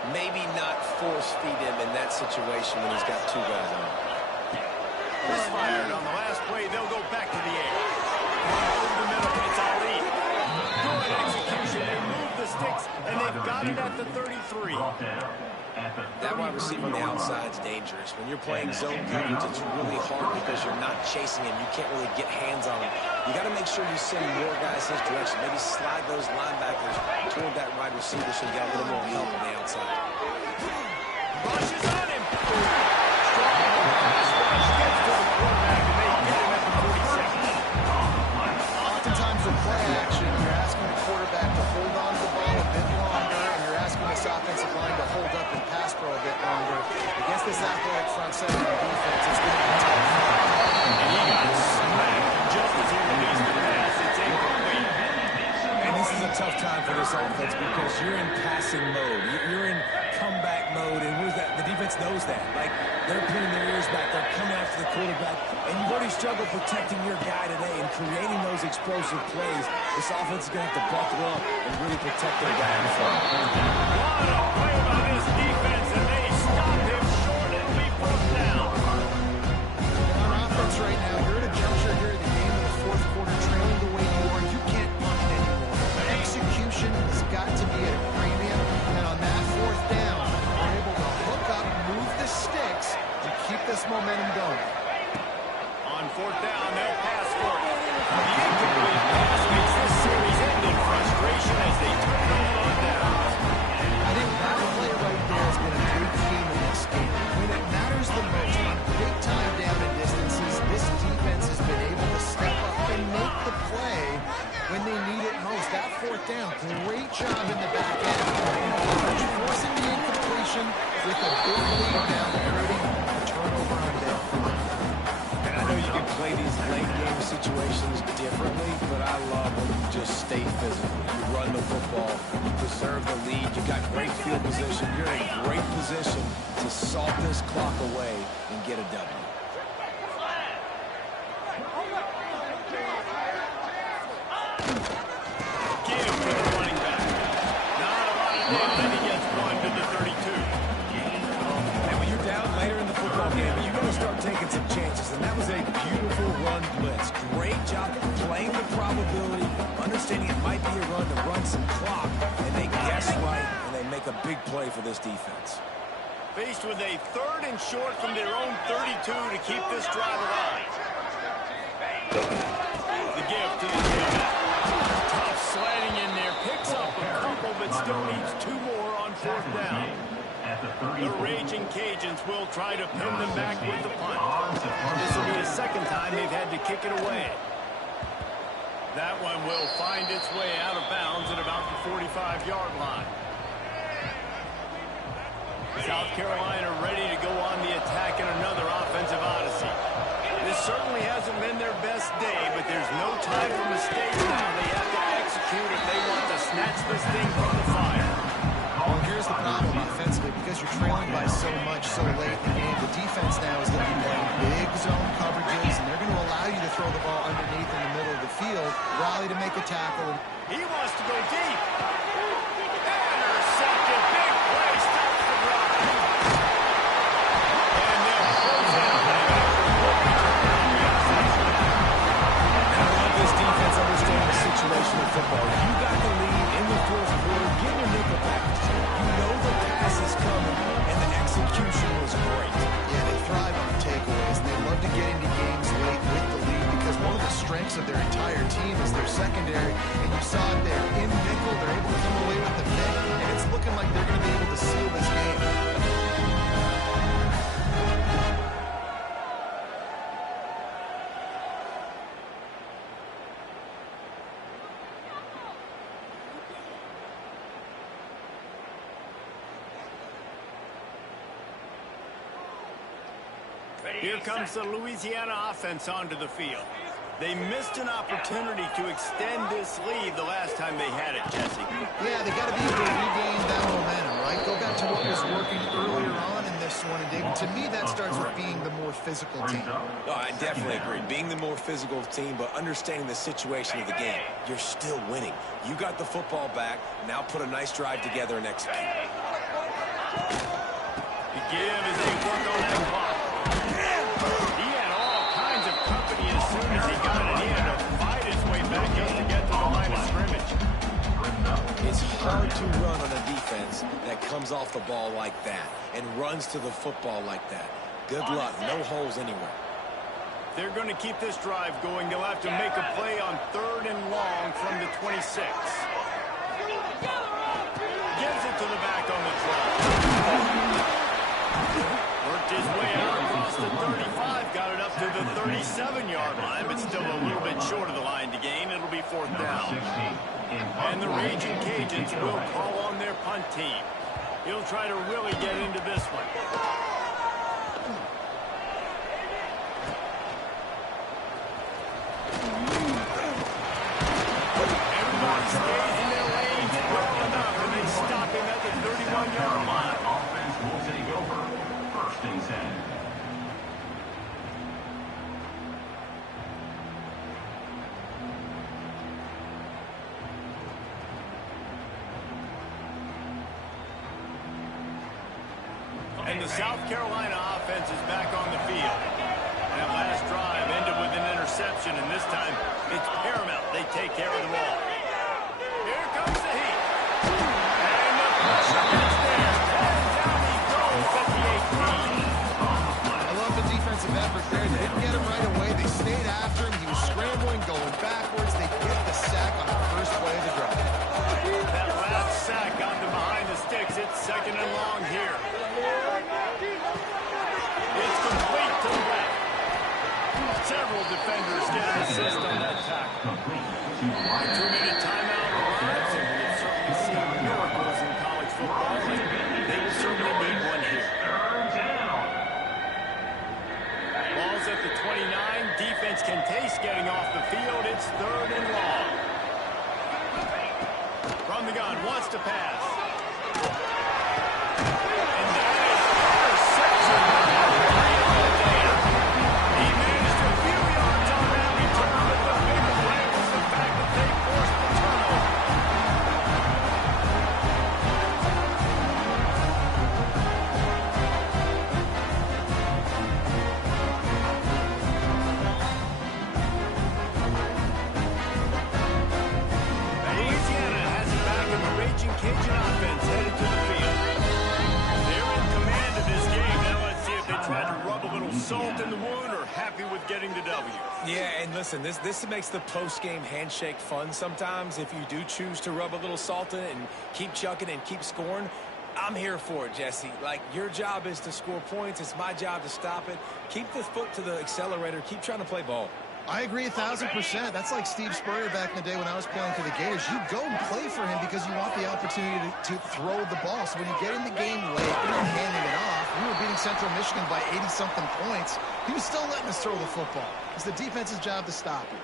maybe not force feed him in that situation when he's got 2 guys on him. Misfired on the last play. They'll go back to the air. Over the middle. It's Ali. Good execution. They move the sticks, and they've got it at the 33. That wide receiver on the outside is dangerous. When you're playing zone coverage, it's really hard because you're not chasing him. You can't really get hands on him. You got to make sure you send more guys his direction. Maybe slide those linebackers toward that wide receiver so you got a little more help on the outside. Rushes on him. Strong pass rush gets to the quarterback, and they get him at the 42nd. Oftentimes with play action, you're asking the quarterback to hold on to the ball a bit longer, and you're asking this offensive line to hold up and pass pro a bit longer. Against this athletic front seven defense, it's going to be tough. And he got smacked just as he released the pass. It's incomplete. And this is a tough time for this offense because you're in passing mode. You're in comeback mode, and where's that? The defense knows that. Like, they're pinning their ears back. They're coming after the quarterback, and you've already struggled protecting your guy today and creating those explosive plays. This offense is going to have to buckle up and really protect their guy in front. What a play by this defense, and they stop him short and leave 1st down. On offense right now, you're at a juncture here in the game in the 4th quarter, trailing the way you are. You can't punt it anymore. Execution has got to be at a premium, and on that 4th down, they're able to hook up, move the sticks, and keep this momentum going. On 4th down, they'll pass for it. The incomplete pass makes this series end in frustration as they turn it on down. I think that play right there has been a big theme in this game. When it matters the most, on big time down and distances, this defense has been able to step up and make the play when they need it most. That 4th down, great job in the back end. Forcing the incompletion with a big lead down, creating a turnover on down. And I know you can play these late game situations differently, but I love when you just stay physical. You run the football, you preserve the lead, you got great field position, you're in great position to salt this clock away and get a W. Give to the running back. Not a lot of damage, and he gets 1 to the 32. And when you're down later in the football game, you got to start taking some chances. And that was a beautiful run blitz. Great job playing the probability, understanding it might be a run to run some clock, and they guess right, and they make a big play for this defense. Faced with a 3rd and short from their own 32 to keep this drive alive. The give to the tailback. Tough sliding in there, picks up a couple, but still needs 2 more on 4th down. The Raging Cajuns will try to pin them back with the punt. This will be the 2nd time they've had to kick it away. That one will find its way out of bounds at about the 45-yard line. South Carolina ready to go on the attack in another offensive odyssey. This certainly hasn't been their best day, but there's no time for mistakes now. They have to execute if they want to snatch this thing from the fire. Well, here's the problem offensively. Because you're trailing by so much so late in the game, the defense now is going to be playing big zone coverages, and they're going to allow you to throw the ball underneath in the middle of the field, rally to make a tackle. He wants to go deep. Intercepted. Big play. Stops the drive. And they'll close out. And I love this defense understanding the situation in football. You got the lead in the fourth quarter. Give your nickel package. You know the pass is coming, and the execution was great. Yeah, they thrive on takeaways, and they love to get into games late with the lead because one of the strengths of their entire team is their secondary, and you saw it there in nickel. They're able to come away with the pick, and it's looking like they're going to be able to seal this game. Here comes the Louisiana offense onto the field. They missed an opportunity to extend this lead the last time they had it, Jesse. Yeah, they got to be able to regain that momentum, right? Go back to what was working earlier on in this one. And, David, to me, that starts with being the more physical team. No, I definitely agree. Being the more physical team, but understanding the situation of the game. You're still winning. You got the football back. Now put a nice drive together and execute. The give as they work on that clock. He had all kinds of company as soon as he got it. He had to fight his way back just to get to the line of scrimmage. It's hard to run on a defense that comes off the ball like that and runs to the football like that. Good luck. No holes anywhere. They're going to keep this drive going. They'll have to make a play on 3rd and long from the 26. Gives it to the back on the draw. Worked his way out across the 35. Got it up to the 37-yard line, but still a little bit short of the line to gain. It'll be 4th down. And the Raging Cajuns will call on their punt team. He'll try to really get into this one. Everybody stays in their lanes well enough, and they stop him at the 31-yard line. Offense will take over. 1st and 10. And the South Carolina offense is back on the field. That last drive ended with an interception, and this time it's paramount they take care of the ball. Here comes the heat. And the pressure gets there. And down he goes at the 18. I love the defensive effort there. They didn't get him right away. They stayed after him. He was scrambling, going backwards. They get the sack on the first play of the drive. That last sack got them behind the sticks. It's 2nd and long here. It's complete to the left. Several defenders get an assist on that tackle. A 2-minute timeout arrives, and we've certainly seen miracles in college football, and they will certainly need one here. Ball's at the 29. Defense can taste getting off the field. It's 3rd and long. From the gun, wants to pass. And that is interception. He managed a few yards on that return, but the big play was the fact that they forced the turnover. Louisiana has it back, and the Raging Cajun offense headed to the field. They're in command of this game. Now let's see if they try to rub a little salt in the wound or happy with getting the W. Yeah, and listen, this makes the post-game handshake fun sometimes. If you do choose to rub a little salt in it and keep chucking and keep scoring, I'm here for it, Jesse. Like, your job is to score points. It's my job to stop it. Keep the foot to the accelerator. Keep trying to play ball. I agree 1,000%. That's like Steve Spurrier back in the day when I was playing for the Gators. You go and play for him because you want the opportunity to throw the ball. So when you get in the game late, you're not handing it off. We were beating Central Michigan by 80-something points. He was still letting us throw the football. It's the defense's job to stop you.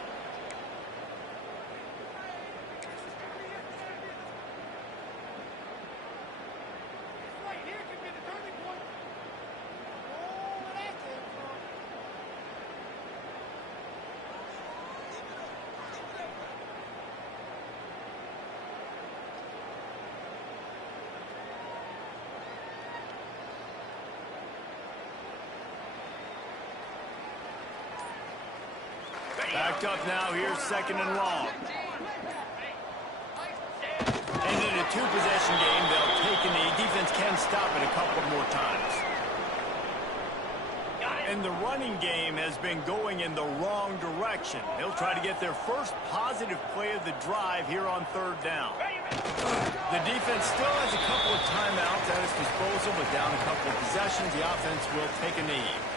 Backed up now, here's 2nd and long. And in a two-possession game, they'll take a knee. Defense can stop it a couple more times. And the running game has been going in the wrong direction. They'll try to get their first positive play of the drive here on 3rd down. The defense still has a couple of timeouts at its disposal, but down a couple of possessions, the offense will take a knee.